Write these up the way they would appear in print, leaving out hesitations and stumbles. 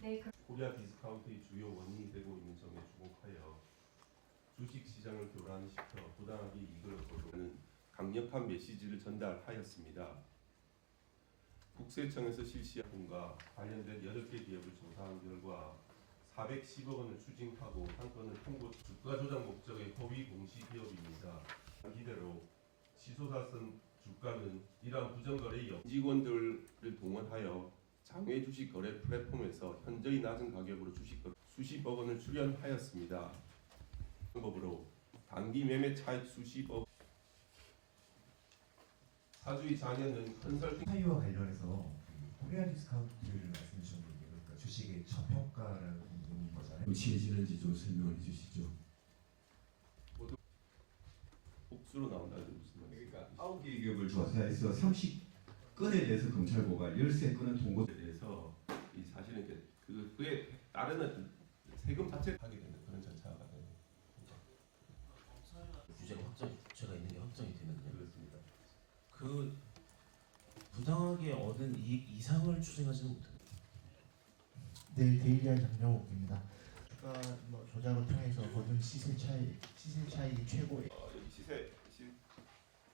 네, 코리아 디스카운트의 주요 원인이 되고 있는 점에 주목하여 주식 시장을 교란시켜 부당하게 이익을 얻고는 강력한 메시지를 전달하였습니다. 국세청에서 실시한 분과 관련된 8개 기업을 조사한 결과 410억 원을 추징하고 한 건은 통보 주가 조작 목적의 허위 공시 기업입니다. 기대로 치솟았던 주가는 이러한 부정거래의 직원들을 동원하여 장외 주식 거래 플랫폼에서 현저히 낮은 가격으로 주식 수십억 원을 출연하였습니다. 방법으로 단기 매매 차익 수십억 사주의 자녀는 컨설팅 사유와 관련해서 코리아 디스카운트를 말씀해 주셨는데 그러니까 주식의 저평가라는 거잖아요. 취해지는지 좀 설명을 해주시죠. 복수로 나온다는 무슨 말이에요? 그러니까 9개 기업을 조사해서 30건에 대해서 검찰 고발, 13건은 통보에 대해서 이 사실은 그에 따르는 세금 자체 하게 되는 그런 절차가 되는 규제가 확정이 규제가 있는 게 확정이 되면요. 그렇습니다. 그 부당하게 얻은 이익 이상을 추징하지는 못합니다. 네, 데일리한 장정욱입니다. 주가 조작을 통해서 얻은 시세 차익이 최고의 여기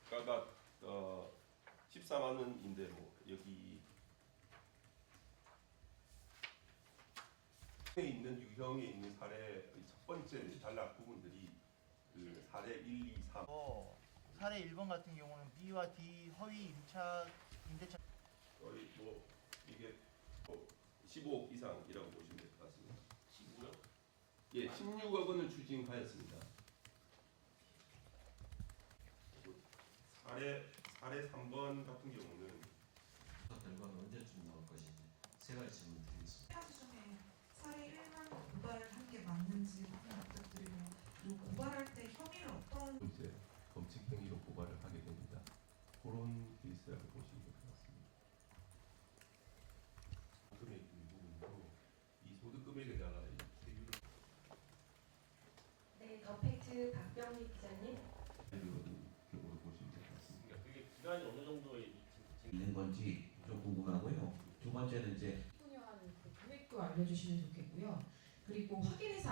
시가가 14만 원인데 뭐 여기 있는 유형에 있는 사례의 첫 번째 단락 부분들이 그 사례 1, 2, 3 사례 1번 같은 경우는 B와 D 허위 임대차 거의 뭐 이게 뭐 15억 이상이라고 보시면 될 것 같습니다. 15요? 예, 16억 원을 추징하였습니다. 사례 3번 같은 경우는 결과는 언제쯤 나올 것인지 세 가지 질문 드리겠습니다. 가지 중에 사례 1만 고발을 한 게 맞는지 확인 부탁드리고 또 고발할 때 혐의를 어떤 이제 범칙 행위로 고발을 하게 됩니다. 그런 케이스라고 보시면 될 것 같습니다. 금액 부분도 이 소득 금액에다가 이 세율을 네, 더 팩트 박병희 기자님. 격으로 보시면 될 것 같습니다. 그러니까 그게 기간이 어느 정도에 있는 건지 좀 궁금하고요. 두 번째는 이제 분여한 그 금액도 알려주시면 좋겠고요. 그리고 확인해서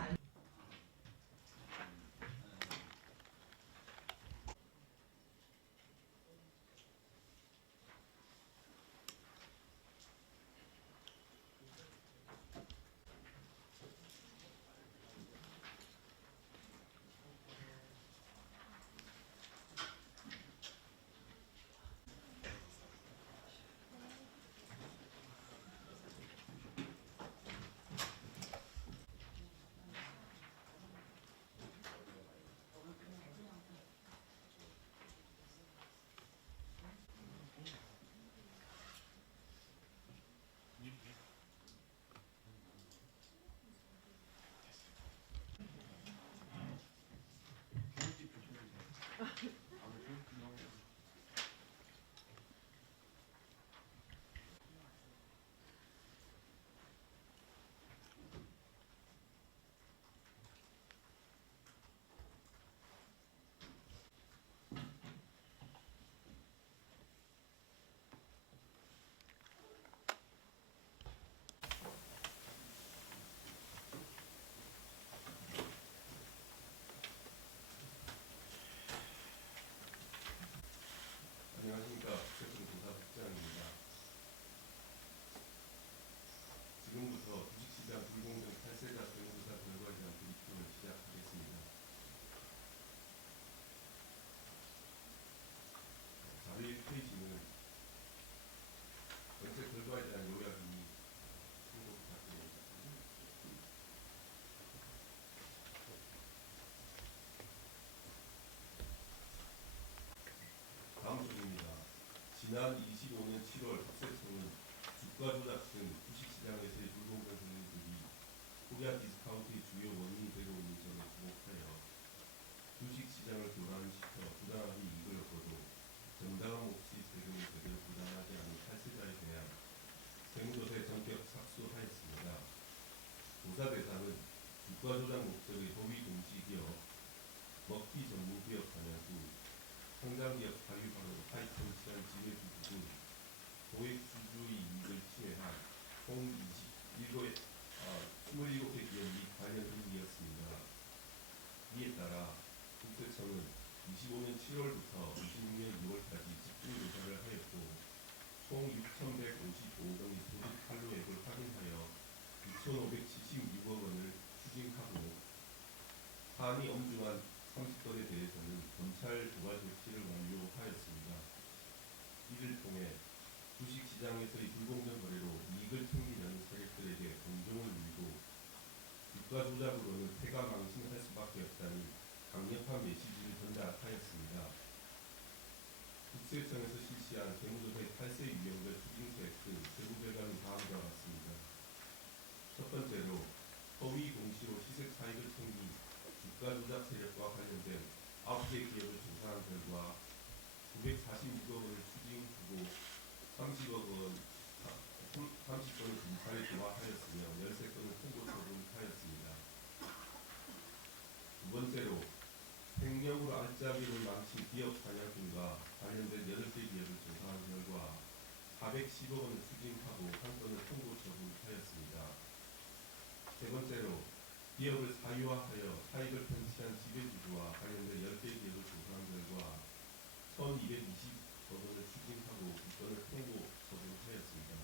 안녕하십니까. 대통령조사 국장입니다. 지금부터 주식시장 불공정 탈세자 설문조사 결과에 대한 브리핑을 시작하겠습니다. 자료 1페이지는 전체 결과에 대한 요약이 참고 부탁드립니다. 다음 순입니다. 지난 25년 7월 국세청은 주가 조작 등 주식시장에서의 불공정 행위들이 코리아 디스카운트의 주요 원인이 되고 있는 점에 주목하여 주식시장을 교란시켜 부당하게 이익을 얻고도 정당함 없이 세금을 제대로 부담하지 않은 탈세자에 대한 세무조사에 전격 착수하였습니다. 조사 대상은 주가 조작 목적의 허위 공시기업, 먹튀 전문기업 관여구 성장기업 사유바로 파이썬 치안 지배주주 등 고액주주의 이익을 침해한 총 27건의 사안이 엄중한 30건에 대해서는 검찰 고발 조치를 완료하였습니다. 이를 통해 주식시장에서의 불공정 거래로 이익을 챙기려는 세력들에게 공정을 밀고 주가 조작으로는 패가 망신할 수밖에 없다는 강력한 메시지를 전달하였습니다. 국세청에서 실시한 재무조사의 탈세 유형별 추징세액 등 세부 결과는 다음과 같습니다. 첫 번째로 허위 공시로 시세 차익을 챙긴 주가 조작 세력과 관련된 9개 기업을 조사한 결과 946억 원을 추징하고 30건을 검찰에 고발하였으며 13건을 통고 처분하였습니다. 두 번째로 횡령으로 알짜기를 망친 기업 사냥꾼과 관련된 8개 기업을 조사한 결과 410억 원을 추징하고 1건을 통고 처분하였습니다. 세 번째로 기업을 사유화하여 차익을 편취한 지배주주와 관련된 10개 기업을 조사한 결과 1220억 원을 추징하고 2건을 통고 처분하였습니다.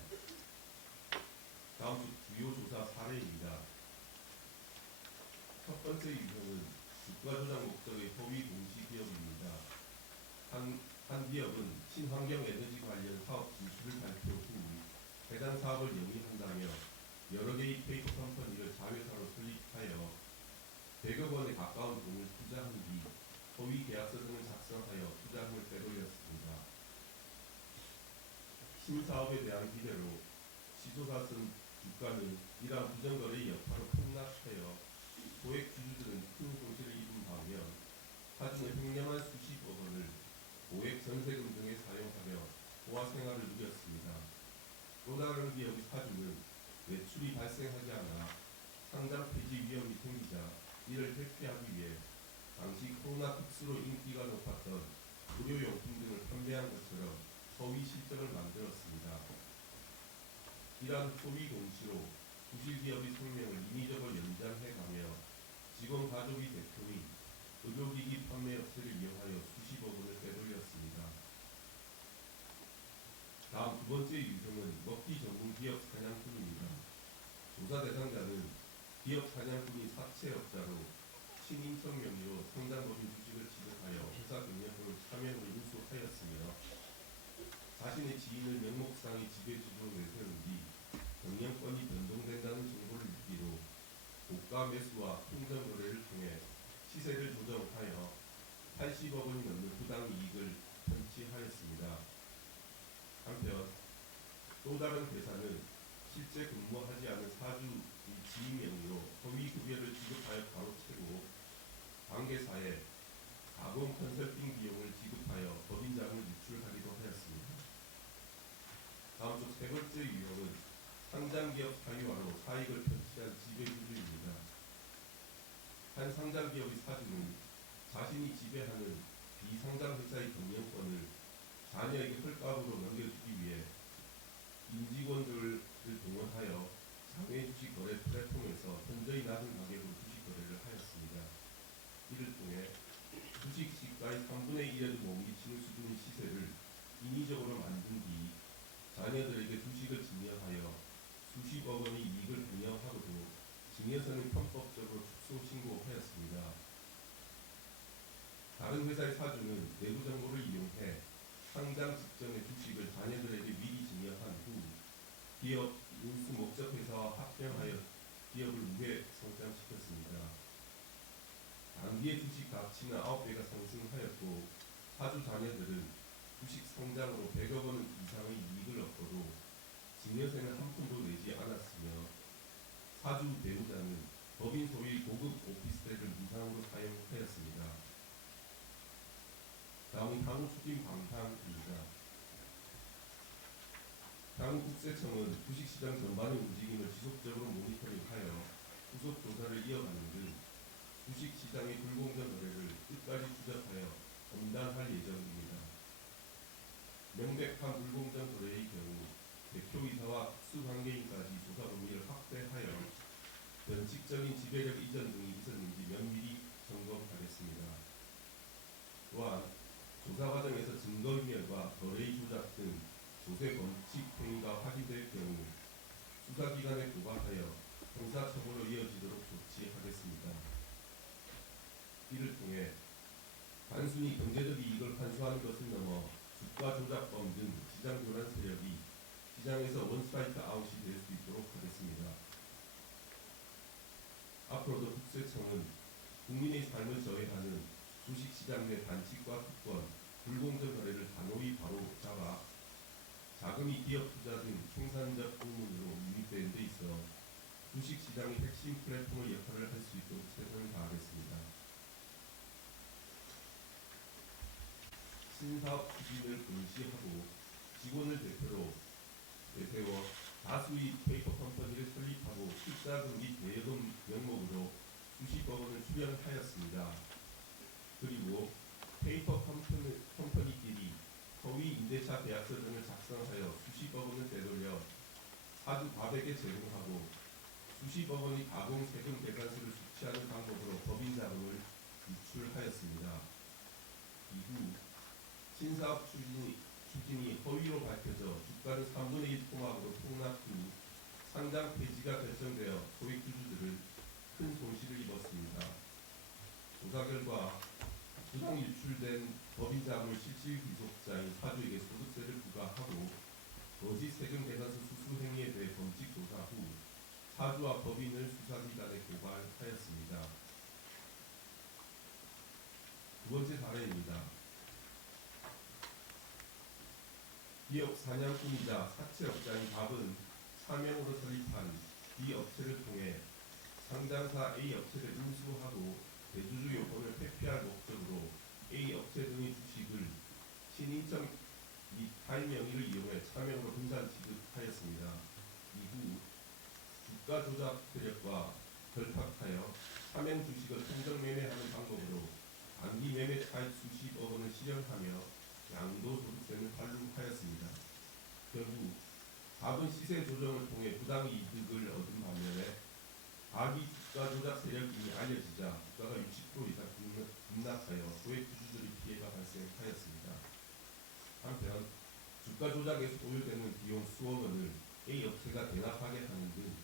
다음 주요 조사 사례입니다. 첫 번째 유형은 주가 조작 목적의 허위 공시 기업입니다. 한 기업은 친환경 에너지 관련 사업 진출을 발표 후 해당 사업을 영위한다며 여러 개의 페이퍼 컴퍼니를 자회사로 설립하여 100억 원에 가까운 돈을 투자한 뒤 허위 계약서 등을 작성하여 투자금을 빼돌렸습니다. 신사업에 대한 기대로 시조사선 주가는 이러한 부정거래의 여파로 폭락하여 소액 주주들은 큰 손실을 입은 반면 사주는 횡령한 수십억 원을 고액 전세금 등에 사용하며 고아 생활을 누렸습니다. 또 다른 기업의 사주는 매출이 발생하지 않아 상장 폐지 위험이 생기자 이를 회피하기 위해 당시 코로나 특수로 인기가 높았던 의료용품 등을 판매한 것처럼 허위 실적을 만들었습니다. 이러한 허위 공시로 부실기업의 생명을 인위적으로 연장해가며 직원 가족의 대표인 의료기기 판매 업체를 이용하여 수십억 원을 빼돌렸습니다. 다음 두 번째 유형은 먹기 전문 기업 사냥꾼입니다. 조사 대상자는 기업 사냥꾼이 사채업자로 친인척 명의로 상당법인 주식을 취득하여 회사 경영으로 차명을 인수하였으며 자신의 지인을 명목상의 지배주주로 내세운 뒤 경영권이 변동된다는 정보를 미끼로 고가 매수와 통정 거래를 통해 시세를 조정하여 80억 원이 넘는 부당 이익을 편취하였습니다. 한편 또 다른 회사는 실제 근무하지 않은 사주의 지인 명의로 허위 급여를 지급하여 가로채고 관계사에 가공 컨설팅 비용을 지급하여 법인자금을 유출하기도 하였습니다. 다음 중 세 번째 유형은 상장기업 사유화로 사익을 편취한 지배주주입니다. 한 상장기업의 사주는 자신이 지배하는 비상장회사의 경영권을 자녀에게 헐값으로 넘겨주기 위해 임직원들을 동원하여 장외 주식 거래 플랫폼에서 현저히 낮은 가격으로 주식 거래를 하였습니다. 이를 통해 주식 시가의 3분의 1에도 못 미치는 수준의 시세를 인위적으로 만든 뒤 자녀들에게 주식을 증여하여 수십억 원의 이익을 변형하고도 증여세는 편법적으로 축소 신고하였습니다. 다른 회사의 사주는 내부 정보를 이용해 상장 직전의 주식을 자녀들에게 미리 증여한 후 기업 인수 목적 회사와 합병하여 기업을 우회 성장시켰습니다. 당기의 주식 가치는 9배가 상승하였고 사주 자녀들은 주식 성장으로 100억 원 이상의 이익을 얻고도 증여세는 한 푼도 내지 않았으며 사주 배우자는 법인 소유의 고급 오피스텔을 무상으로 사용하였습니다. 다음은 향후 추진 방향입니다. 향후 국세청은 주식시장 전반의 움직임을 지속적으로 모니터링하여 후속 조사를 이어가는 등 주식시장의 불공정 거래를 끝까지 추적하여 엄단할 예정입니다. 명백한 불공정 거래의 경우 대표이사와 특수관계인까지 조사 범위를 확대하여 변칙적인 지배력 이전 등이 있었는지 면밀히 점검하겠습니다. 또한 조사 과정에서 증거인멸과 거래의 조작 등 조세 범칙 행위가 확인될 경우 수사기관에 고발하여 형사처벌로 이어지도록 조치하겠습니다. 이를 통해 단순히 경제적 이익을 환수하는 것을 넘어 주가 조작범 등 시장 교란 세력이 시장에서 원스트라이크 아웃이 될 수 있도록 하겠습니다. 앞으로도 국세청은 국민의 삶을 저해하는 주식시장 내 반칙과 특권, 불공정 거래를 단호히 바로잡아 자금이 기업 투자 등 생산적 부문으로 유입되는 데 있어 주식시장의 핵심 플랫폼의 역할을 할 수 있도록 최선을 다하겠습니다. 신사업 추진을 금지하고 직원을 대표로 내세워 다수의 페이퍼 컴퍼니를 설립하고 투자금 및 대여금 명목으로 수십억 원을 수령하였습니다. 그리고 페이퍼 컴퍼니끼리 허위 임대차 계약서 등을 작성하여 수십억 원을 되돌려 사주 과백에 제공하고 수십억 원의 가공 세금 계산서를 수취하는 방법으로 법인 자금을 유출하였습니다. 이후 신사업 추진이 허위로 밝혀져 주가는 3분의 1 토막으로 폭락 후 상장 폐지가 결정되어 소액주주들은 큰 손실을 입었습니다. 조사 결과 부당 유출된 법인 자금을 실질 귀속자인 사주에게 소득세를 부과하고 거짓 세금 계산서 수수 행위에 대해 범칙 조사 후 사주와 법인을 수사기관에 고발하였습니다. 두 번째 사례입니다. 기업 사냥꾼이자 사채업자인 갑은 사명으로 설립한 B 업체를 통해 상장사 A 업체를 인수하고 대주주 요건을 회피할 목적으로 A 업체 등의 주식을 신인적 및 타인 명의를 이용해 차명으로 분산 취득하였습니다. 이후 주가 조작 세력과 결탁하여 차명 주식을 통정 매매하는 방법으로 단기 매매 차익 수십억 원을 실현하며 양도소득세는 탈루하였습니다. 결국 갑은 시세 조정을 통해 부당 이득을 얻은 반면에 갑이 주가 조작 세력임이 알려지자 주가가 60% 이상 급락하여 소액 주주들의 피해가 발생하였습니다. 한편 주가 조작에서 소요되는 비용 수억 원을 A 업체가 대납하게 하는 등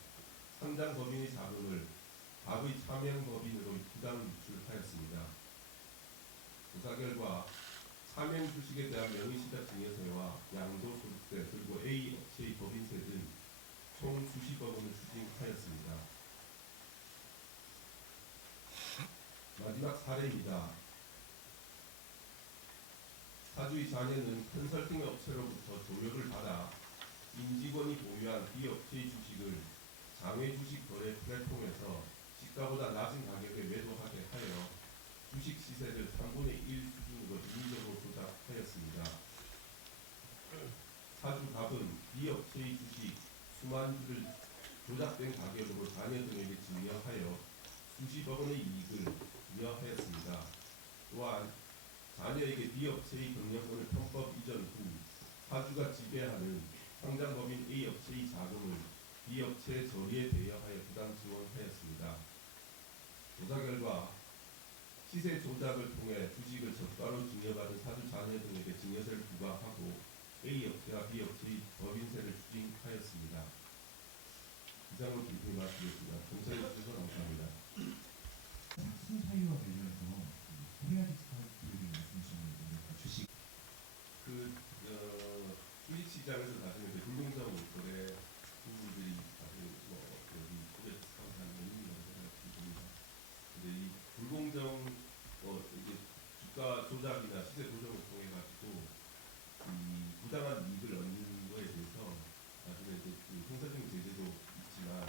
상장 법인의 자금을 갑의 차명 법인으로 부당 유출하였습니다. 조사 결과 차명 주식에 대한 명의시작 증여세와 양도소득세 그리고 A 업체의 법인세 등 총 수십억 원을 추징하였습니다. 마지막 사례입니다. 사주의 자녀는 컨설팅 업체로부터 조력을 받아 임직원이 보유한 B 업체의 주식을 장외 주식 거래 플랫폼에서 시가보다 낮은 가격에 매도하게 하여 주식 시세를 3분의 1 수준으로 인위적으로 조작하였습니다. 사주 갑은 B 업체의 주식 수만 주를 조작된 가격으로 자녀 등에게 증여하여 수십억 원의 이익을 부여하였습니다. 또한 자녀에게 B 업체의 경영권을 편법 이전 후 사주가 지배하는 상장법인 A 업체의 자금을 B 업체의 저리에 대여하여 부당 지원하였습니다. 조사 결과 시세 조작을 통해 주식을 저가로 증여받은 사주 자녀 등에게 증여세를 부과하고 A 업체와 B 업체의 법인세를 추징하였습니다. 이상으로 briefing 마치겠습니다. 동참해 주셔서 감사합니다. 작성 사유와 관련해서 코리아 디스카운트를 말씀하셨는데 주식 주식 시장에서 가지는 불공정 거래 부분들이 사실 여기 코리아 디스카운트하는 원인이라고 생각합니다. 근데 이 불공정 이제 주가 조작이나 시세 조정을 통해 가지고 이 부당한 이익을 얻는 거에 대해서 나중에 이제 형사적인 제재도 있지만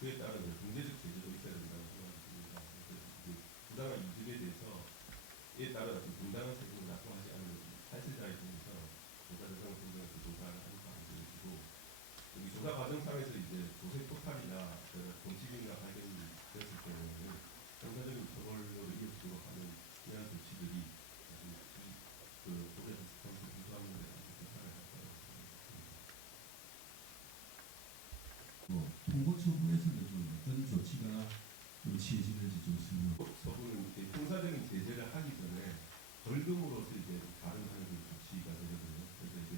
그에 따른 경제적 제재도 있어야 된다고 생각합니다. 그래서 이제 부당한 이득에 대해서에 따른 어떤 분당한 세금을 납부하지 않는 탈세자에 대해서 조사 대상 공정에서 조사를 하는 방식이고 여기 조사 과정상에서 이제 조세 포탈이나 정치인과 발견됐을 경우에는 형사적인 처벌로 이어지도록 하는 이러한 조치들이 고려 디스카운트 인수하는 데 조사를 할 거라고 생각합니다. 통고 처분에서는 좀 어떤 조치가 좀 취해지는지 좀 설명. 처분은 형사적인 제재를 하기 전에 벌금으로서 이제 다른 하는 조치가 되거든요. 그래서 이제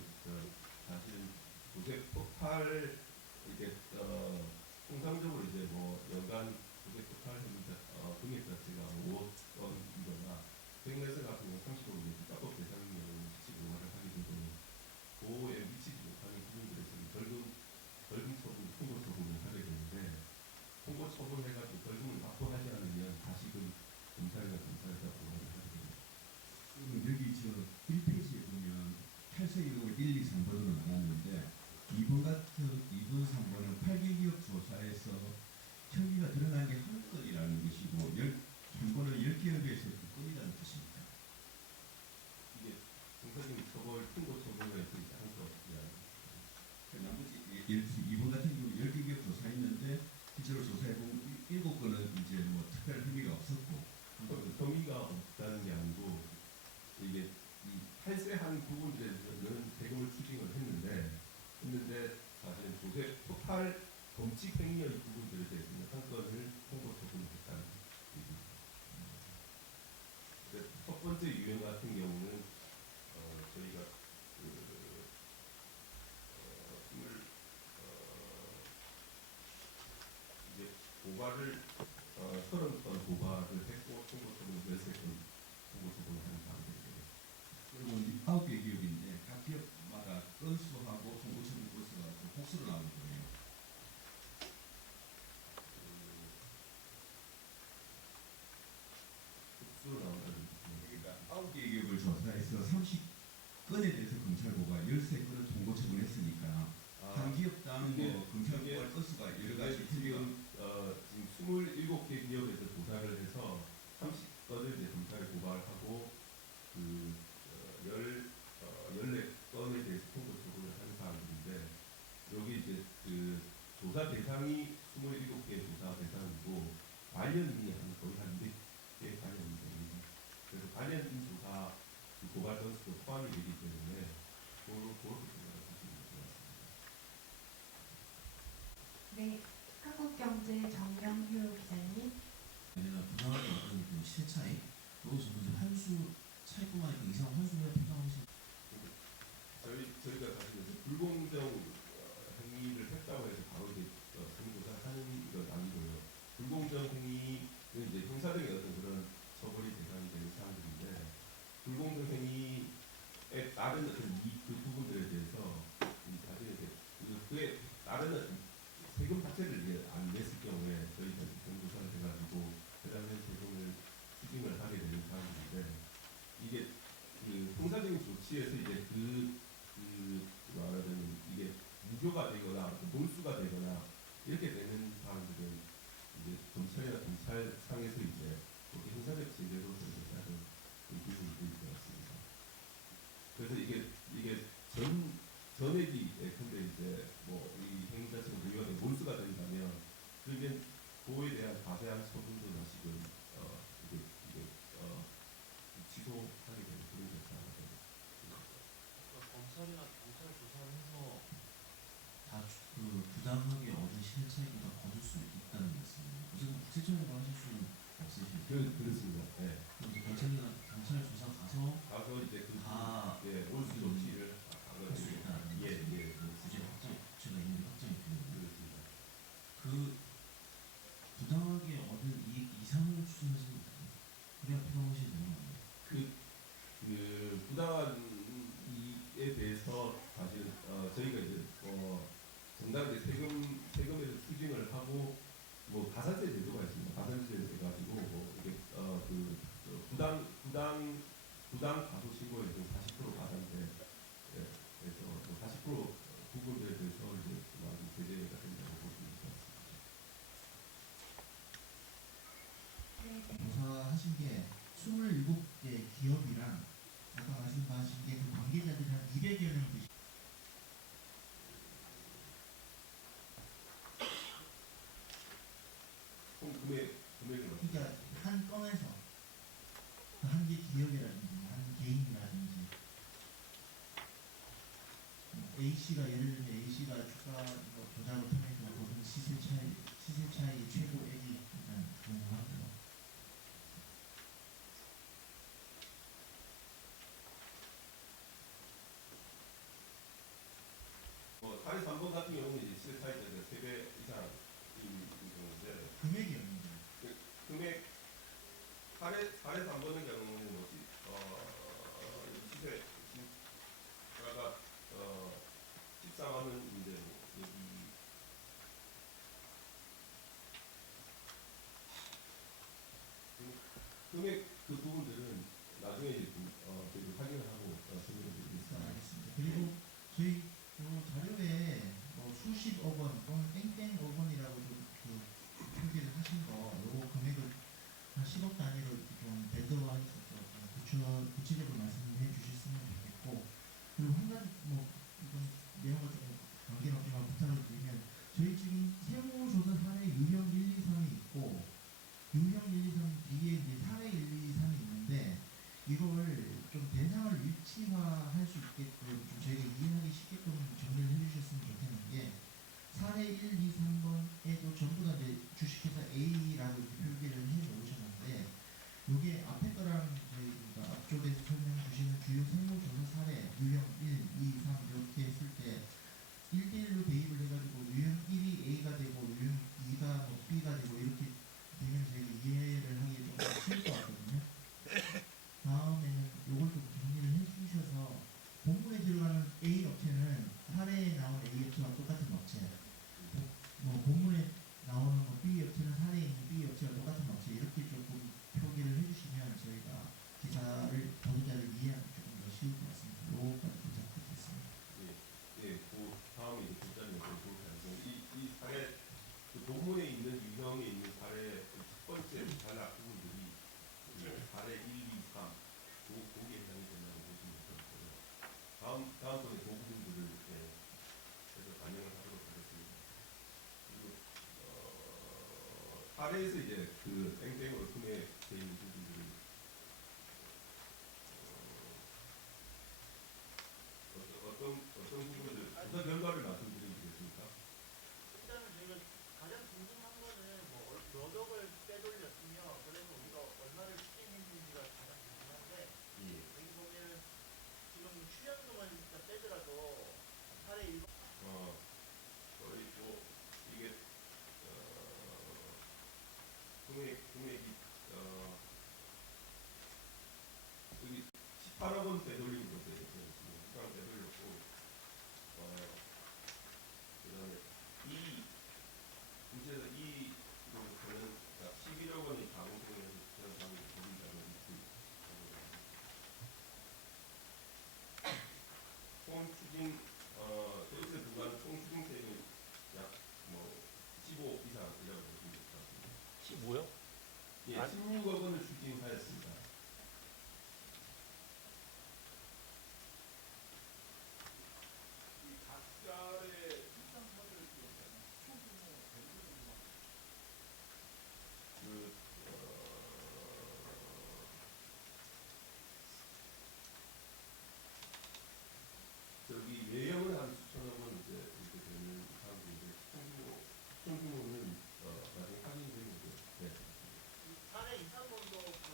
사실은 조세 폭발 이렇게 통상적으로 이제 뭐 연간 조세 폭발 금액 자체가 5억 원 백내세 같은 경우 35년 불법 대상인 경우 실질 고발을 하게 되고 보호에 미치지 못하는 부분들에서는 벌금 처분, 통고 처분을 하게 되는데 통고 처분해가지고 벌금을 납부하지 않으면 다시금 검찰이나 검찰에다 고발을 하게 됩니다. 여기 저 1페이지에 보면 탈세 이력을 1, 2, 3번으로 나눴는데 2번 3번은 8개 기업 조사에서 혐의가 드러난 게 한 건이라는 것이고 3번은 10개업에서 2건이라는 뜻입니다. 이게 정상적인 처벌, 통고 처분에 있지 않고 나머지 2번 같은 경우 10개 기업 조사했는데 실제로 조사해보면 7건은 이제 뭐 특별 혐의가 없었고 혐의가 없다는 게 아니고 이게 이 탈세한 부분들에서는 세금을 추징을 했는데 사실은 조세 토탈 범칙 행위의 부분들에 대해서는 한 건을 통고 처분을 했다는 얘기입니다. 첫 번째 유형 같은 경우는 저희가 이제 고발을 30건 고발을 했고 통고 처분을 13건 통고 처분을 하는 방식이에요. 그러면 9개 기업인데 각 기업마다 건수하고 통고처분 건수가 복수로 나오는 거예요. 복수로 나온다는 그러니까 9개 기업을 조사해서 30건에 대해서 검찰 고발, 13건은 통고 처분했으니까 한 기업당 이게- 뭐 검찰 이게- 고발 건수가 여러 가지 혐의가 지금 27개 기업에서 조사를 해서 30건을 이제 검찰에 고발하고 14건에 대해서 통고 처분을 하는 사항들인데 여기 이제 조사 대상이 27개 조사 대상이고 관련인이 거의 한 200개 관련인이 됩니다. 그래서 관련인 조사 고발 건수도 포함이 되기 때문에 그렇게 생각하시면 될 것 같습니다. 네, 한국경제 정명휴 기자님. 내가 부당하게 어떤 그 시세 차익, 여기서 무슨 환수 차익뿐만 아니라 이상 환수에 포장하신 저희가 사실 불공정 행위를 했다고 해서 바로 이제 재무조사하는 건 아니고요. 불공정 행위는 이제 형사적인 어떤 그런 처벌이 대상이 되는 사항들인데 불공정 행위에 따른 어떤 그 부분들에 대해서 사실 이제 그에 따른 세금 자체를 이제 안 냈을 경우에 저희가 재무조사를 해가지고 그다음에 세금을 추징을 하게 되는 사항들인데 이게 형사적인 조치에서 이제 말하자면 이게 무효가 되거나 몰수가 되거나 이렇게 되는 사항들은 이제 검찰이나 검찰상에서 이제 그렇게 형사적 제재로 하는 부분이 되는 것 같습니다. 그래서 이게 전액이 근데 이제 뭐 이 행위 자체가 무효가 되고 몰수가 된다면 그러면 그거에 대한 자세한 처분도 다시금 취소하게 되는 그런 절차가 됩니다. 검찰이나 경찰 조사를 해서 다 부당하게 얻은 시세 차익을 다 거둘 수 있다는 말씀이에요. 어쨌든 국세청으로 하실 수는 없으시죠? 그렇습니다. 네. 그럼 이제 경찰 조사 가서 이제 다 몰수 조치를 할 수 있다는 구제 확정, 구체가 있는 확정이 되는 그렇습니다. 그 부당하게 얻은 이익 이상을 추정하시면 돼요. 그래야 포함하시면 되는 거예요. 부당한 이에 대해서 사실 저희가 이제 정당하게 세금에서 추징을 하고 뭐 가산세 제도가 있습니다. 가산세 가지고 뭐 이게 부당 과소 신고에서 40% 가산세 그래서 40% 부분들에 대해서 이제 많이 제재가 된다고 보시면 될 것 같습니다. 조사하신 게 27개 기업이랑 아까 말씀하신 게 그 관계자들이 한 200여 명 되시. 금액을 그러니까 한 건에서 한 개 기업이라든지 한 개인이라든지 A 씨가 예를 들면 A 씨가 주가 뭐 조작을 통해서 얻은 시세 차이 최고액이 일단 궁금하고요. 사례 3번 같은 경우는 이제 시세 차이가 3배 이상인 경우인데 금액이 없는데 금액 사례 3번의 경우는 뭐 입상하는 문제로 여기 금액 그 부분들은 나중에 이제 저희도 확인을 하고 설명을 드리겠습니다. 알겠습니다. 그리고 저희 요 자료에 뭐 수십억 원 또는 땡땡억 원이라고 그 표기를 하신 거 요거 금액을 한 10억 단위로 좀 밴드화 해서 구체적으로 말씀해 주셨으면 좋겠고, 그리고 한 가지 뭐 이건 내용과 조금 관계는 없지만 부탁을 드리면, 저희 지금 세무조사 사례 유형 1, 2, 3이 있고 유형 1, 2, 3 뒤에 이제 사례 1, 2, 3이 있는데, 이걸 좀 대상을 일치화할 수 있게끔 좀 저희가 이해하기 쉽게끔 정리를 해주셨으면 좋겠는 게, 사례 1, 2, 3번에도 전부 다 이제 주식회사 A라고 이렇게 표기를 해 놓으셨는데, 요게 앞에 거랑 저희가 앞쪽에서 설명 주시는 주요 세무조사 사례 유형 1, 2, 3 이렇게 했을 때 1대1로 대입을 해가지고 유형 1이 A가 되고 유형 2가 뭐 B가 되고 이렇게 되면 저희가 이해를 하기 좀 쉬울 것 같거든요. 다음에는 요걸 좀 정리를 해주셔서, 본문에 들어가는 A 업체는 사례에 나온 A 업체와 똑같은 업체, 뭐 본문에 나오는 뭐 B 업체는 사례에 있는 B 업체와 똑같은 업체, 이렇게 조금 표기를 해주시면 저희가 기사를 보도자를 이해하기 조금 더 쉬울 것 같습니다. 요거까지 부탁드리겠습니다. 예, 그 다음에 이제 글자를 좀 볼까요? 이 사례 그 본문에 있는 유형에 있는 사례 첫 번째 단락 부분들이 사례 1, 2, 3 거기에 해당이 된다고 보시면 될 것 같고요. 다음번에 그 부분들을 해서 반영을 하도록 하겠습니다. 그리고 사례에서 이제 그 땡땡으로 품에 되어 있는 부분들을 어떤 부분들 조사 결과를 말씀드리면 되겠습니까? 일단은 저희가 가장 궁금한 거는 뭐 몇 억을 빼돌렸으며 그러면 우리가 얼마를 추징했는지가 가장 궁금한데, 예. 여기 보면 지금 출연금은 일단 빼더라도 사례 1번 거의 뭐 이게 금액이 여기 18억 원 되돌리는 것도 있어요. 18억 원 되돌렸고 그다음에 이 문제에서 이 부분은 11억 원이 가공생에서 그런 방법이 돌린다는 총 추징 저기서 들어가는 총 추징세액은 약 뭐 15억 이상이라고 보시면 될 것 같습니다. 15요? 예, 16억 원을 추징하였습니다. 이 각자의 일상 사례를 기억하는 소규모 밴드들만 저기 외형은 한 수천억 원 이제 이렇게 되는 사람들인데 총규모는 나중에 확인이 되는데 네. 사례 2, 3번도 그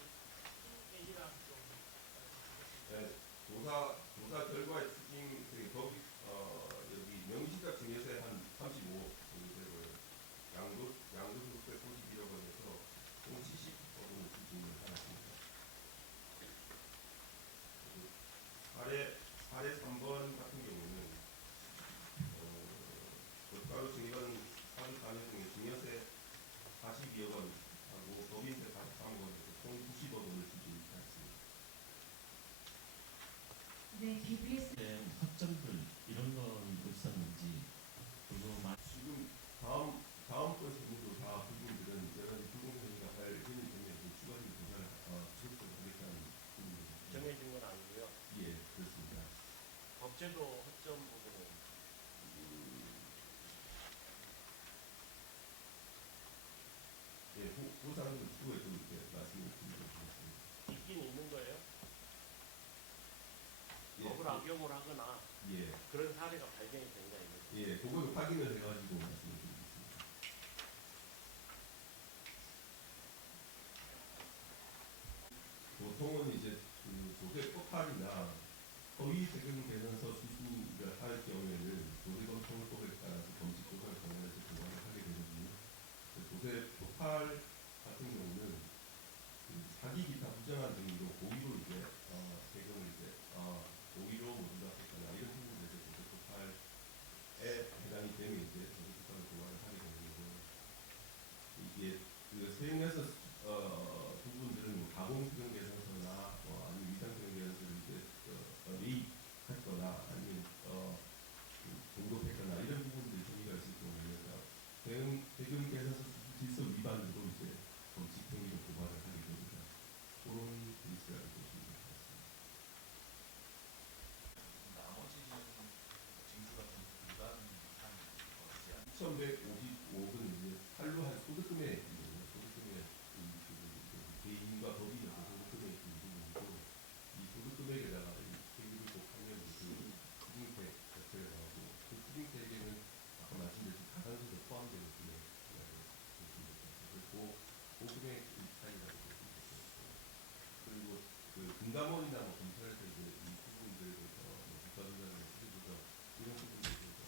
추징액이랑 좀 네, 조사 결과의 추징 거기 여기 명시적 증여세 한 35억 정도 되고요. 양도소득세 91억 원에서 총 70억 원을 추징을 하였습니다. 사례 3번 같은 경우는 고가로 증여한 사주 단위 중에 증여세 42억 원하고 법인세 43억 원에서 총 90억 원을 추징하였습니다. 네, KBS 확정들 이런 건 있었는지 그거 지금 다음 번 세무도 다 부분들은 여러 가지 불공정위가 발견이 되면 추가적인 조사를 지속적으로 하겠다는 부분입니다. 정해진 건 아니고요. 예, 그렇습니다. 법제도 허점 부분은 예, 보상은 추후에 좀 이렇게 말씀을 드리도록 하겠습니다. 있긴 있는 거예요. 예, 법을 악용을 하거나 예, 그런 사례가 발견이 된 거 아니에요. 예, 그걸 확인을 해가지고 말씀을 드리겠습니다. 보통은 이제 그 조세 포탈이나 허위 세금 계산서 수수를 할 경우에는 조세 검토법에 따라서 검칙 조사를 정해서 조사를 하게 되거든요. 조세 포탈 같은 경우는 그 사기 기타 부정한 등으로 고의로 이제 세금을 이제 고의로 모든다 했거나 이런 부분에서 조세 포탈 6,155억은 이제 한루한 소득금액이거든요. 소득금액 개인과 법인의 소득금액이 부분이고 이 소득금액에다가 이 세금을 곱하면 그 추징세 자체가 나오고 그 추징세에는 아까 말씀드린 가산세도 포함되는 금액이라고 보시면 됩니다. 그리고 그 금액의 차이라고 보시면 되겠고 그리고 그 금감원이나 뭐 검찰에서 이제 이 부분들에 대해서 뭐 국가조작이나 수수조작 이런 부분들에 대해서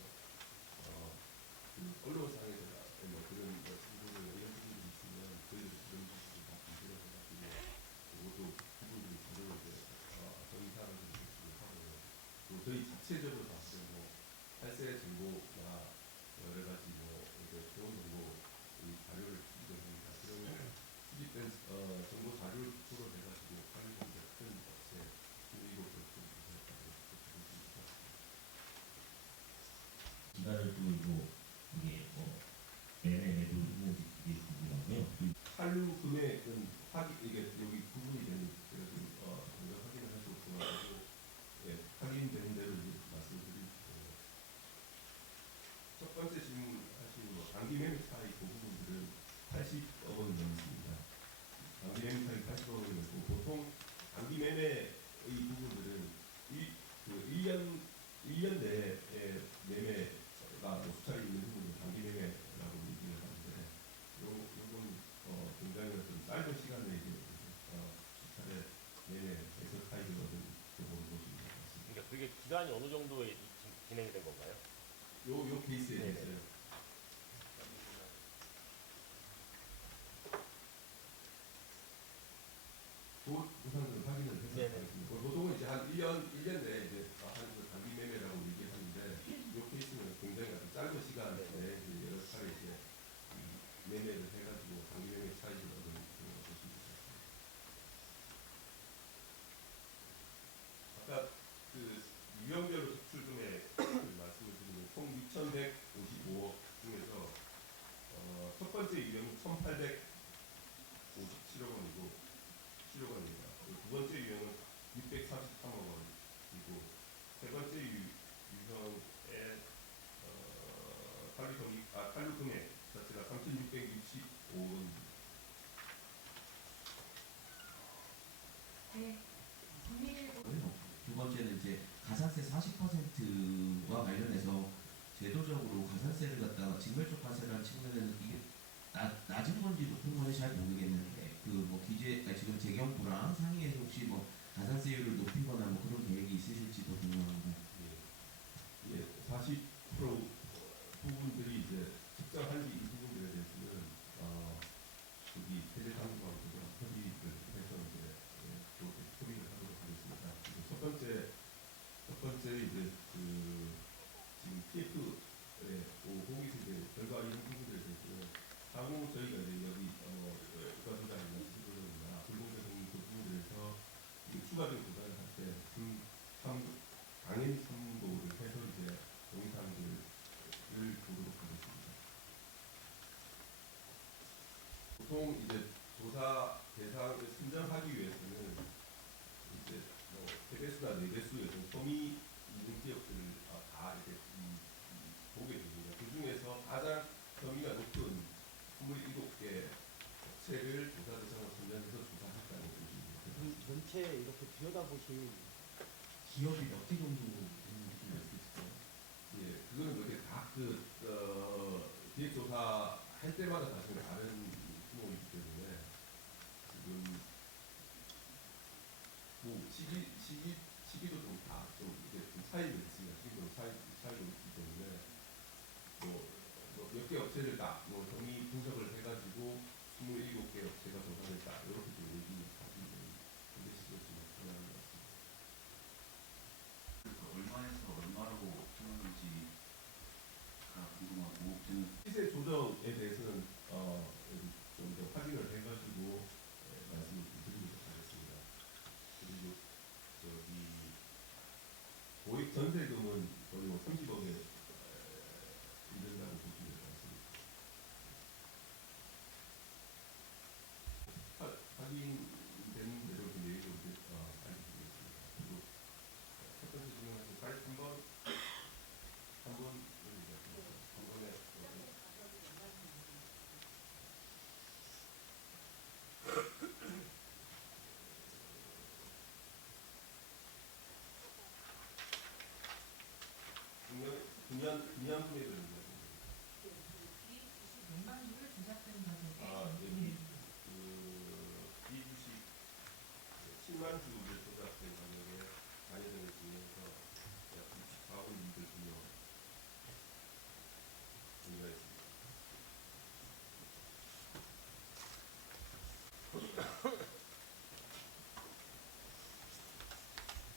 그 언론상에서나 뭐 그런 신고나 이런 부분들이 있으면 저희들이 그런 부분들을 다 분석을 해가지고 그것도 부분들이 바로 이제 정의사항을 제시를 하고 또 저희 자체적으로 사실 뭐 탈세 정보나 여러 가지 뭐 이제 좋은 정보 이 자료를 수집합니다. 그러면 수집된 정보 자료를 기초로 해가지고 관리공제 큰 업체 27곳을 조사했다고 보시면 됩니다. 기간을 두고 이게 뭐 매매 매도 했는지 그게 궁금하고요. 한류 금액은 이게 여기 구분이 되는 그래서 우리가 확인을 할 수 없어가지고 예, 확인되는 대로 이제 말씀드릴게요. 첫 번째 질문하신 뭐 단기 매매 차익 그 부분들은 80억 원 넘습니다. 단기 매매 차익 80억 원이 넘고 보통 단기 매매의 부분들은 그 1년 내에 매매가 뭐 수차례 있는 부분을 단기 매매라고 얘기를 하는데 요건 굉장히 좀 짧은 시간 내에 수차례 매매에서 차익을 얻은 경우를 보시면 될 것 같습니다. 그러니까 그게 기간이 어느 정도에 진행이 된 건가요? 요 케이스에 네네. 대해서요. 보상금 확인을 해서 네네. 하겠습니다. 보통은 이제 한 1년 내에 이제 하는 걸 단기 매매라고 얘기하는데 요 케이스는 굉장히 아주 짧은 시간 내에 이제 여러 차례 이제 매매를 해가지고 단기 매매 차익을 얻은 경우가 보시면 되겠습니다. 아까 그 유형별로 적출 금액을 말씀을 드리면 총 6,155억 중에서 첫 번째 유형은 1,857억 원이고 7억 원입니다. 두 번째 유형은 643억 원이고 세 번째 유형의 한류 금액 자체가 3,665억 원입니다. 네, 정리해보 두 번째는 이제 가산세 40%와 관련해서 제도적으로 가산세를 갖다가 직mer적 과세라는 측면에는 이게 낮은 건지 높은 건지 잘 모르겠는데 그 뭐 지금 재경부랑 상의에서 혹시 뭐 가산세율을 높이거나 뭐 그런 계획이 있으실지도 궁금합니다. 예, 40% 부분들이 이제 측정한지 이 부분들에 대해서는 여기 세제당국하고 협의를 해서 이제 그렇게 협의를 하도록 하겠습니다. 그리고 첫 번째 이제 그 지금 TF의 호기세제 결과 이런 부분들에 대해서는 향후 저희가 이제 여기 국가조작이나 수수료나 불공정성 그 부분들에서 추가적인 조사를 할 때 당연히 참고를 해서 이제 동의사항들을 보도록 하겠습니다. 보통 이제 조사 대상을 선정하기 위해서는 이제 뭐 3배수나 4배수에서 소미 있는 기업들을 다 이렇게 보게 됩니다. 그 중에서 가장 범위가 높은 27개 업체를 조사 대상으로 선정해서 조사했다고 보시면 됩니다. 전체 이렇게 들여다보신 기업이 몇 개 정도 되는지 좀 알 수 있을까요? 예, 그거는 이렇게 다 기획조사 할 때마다 사실 다른 규모이기 때문에 지금 뭐 시기도 좀 다 좀 이제 좀 차이가 있습니다. 시기도 차이도 있기 때문에 몇 개 업체를 딱뭐 정의 분석을 해가지고 27개 업체가 조사했다 이렇게 좀 얘기하시면 근데 시도 좀 편한 것 같습니다. 얼마에서 얼마라고 정하는지가 궁금하고 저는 시세 조정에 대해서는 좀 더 확인을 해가지고 말씀을 좀 드리도록 하겠습니다. 그리고 고액 전세금은 거의 뭐 30억에 이른다고 보시면 될 것 같습니다. 확인된 대로 좀 내용을 알려드리겠습니다. 그리고 첫 번째 질문은 43번 한 번에 분양 금액을